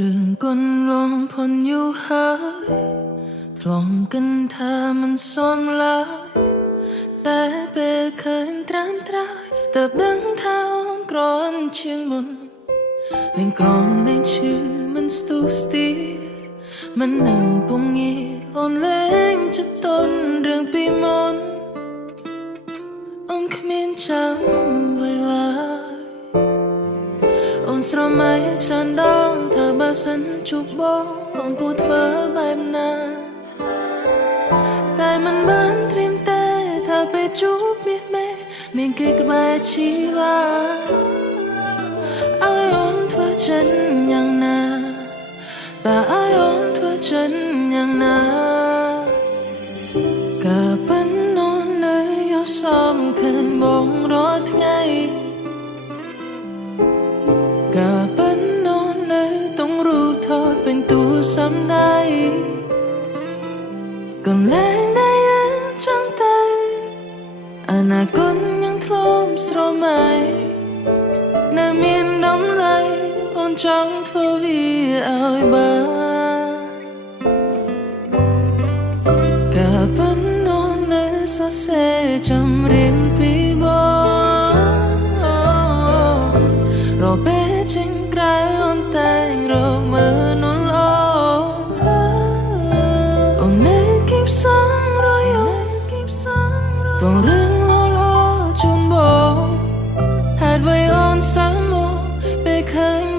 រឿងគុណលងផុនយូរហើយធ្លងកិនថាមិនសមឡើយតែពេលឃើញត្រាំត្រាយតើបដឹងថាអូនក្រន់ជាងមុនលេងក្រំលេងឈឺមិនស្ទុះស្ទីមិននឹងពងងាអូនលេងចិត្តតនរឿងពីមុនអូនគ្មានចាំអ្វីឡើយអូនស្រមៃច្រើនដងថាបើសិនជួបបងអូនគួរធ្វើបែបណាតែមិនបានត្រៀមទេថាពេលជួបមាសមេមានគេក្បែរជីវ៉ាឲ្យអូនធ្វើចិនយ៉ាងណាតែឲ្យអូនធ្វើចិនយ៉ាងណាក៏ប៉ុន្តែអូននៅយកសំឃើញបងរាល់ថ្ងៃក៏ប៉ុន្តែអូននៅต้องរូបថតពេញទូរស័ព្ទដៃកន្លែងដែលយើងចង់ទៅអនាគតยังធ្លាប់ស្រមៃនៅមានតម្លៃអូនចង់ធ្វើវាឲ្យបានក៏ប៉ុន្តែអូននៅសរសេរចម្រៀងពីបងរកពេលចេញក្រៅអូនតែងរកមើលនួនល្អអូននៅគិបសំរយបងរឿងល្អជូនបងហេតុអ្វីអូនសាមកពេលឃើញ